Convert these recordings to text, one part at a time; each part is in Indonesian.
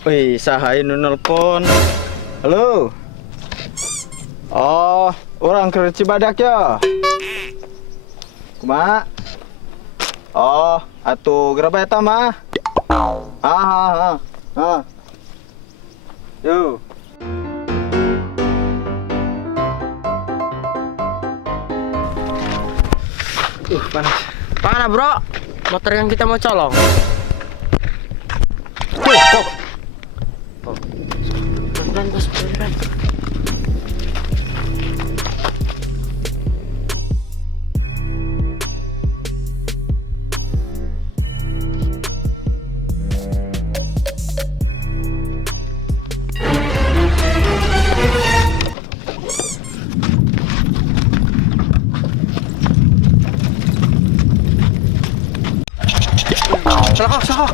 Wih, saha ini nelpon. Halo. Oh, orang ke Cibadak ya. Kumaha? Oh, atuh geraba eta mah. Yo. Panas. Mana bro? Motor yang kita mau colong. Tuh, kok. Pelan-pelan bos, pelan-pelan. Sokok.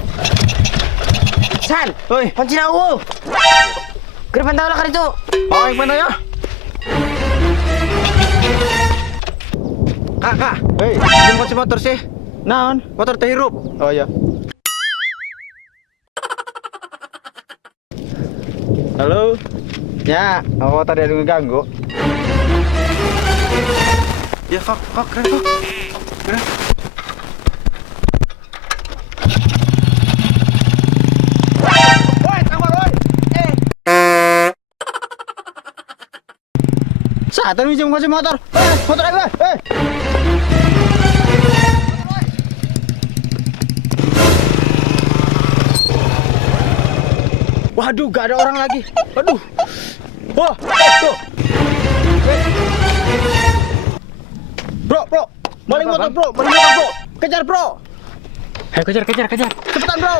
San, Hoi, kunci na uwo. Gerbang tahu lah kan itu. oh yang mana ya? Kak, Hei, ini kunci motor sih. naon? Motor terhirup. Oh ya. Halo. Ya, aku tadi ada ngeganggu. Ya kok keren kok. Keren. Saat ini jam kunci motor. Motor aku. Waduh, gak ada orang lagi. Waduh. Wah, tuh. Bro. Balik motor, bro. Kejar, bro. Ayo kejar. Cepetan, bro.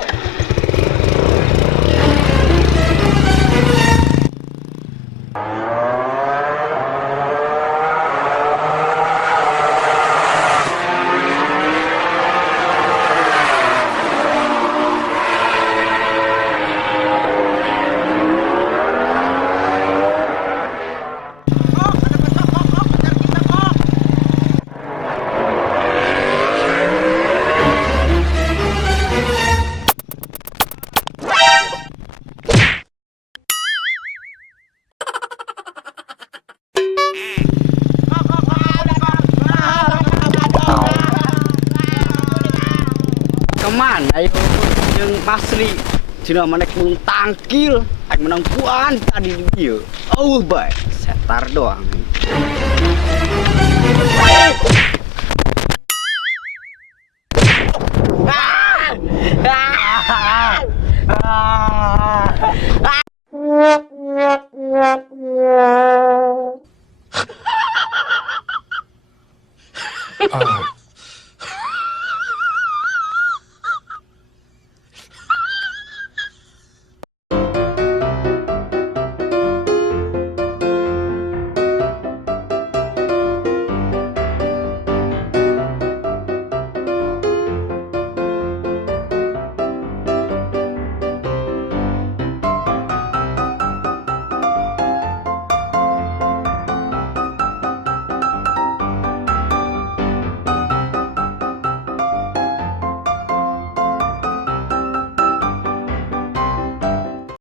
Kemana ayo yang asli cina manek menang tangkil ayo menang puan tadi di dia. Oh baik setar doang.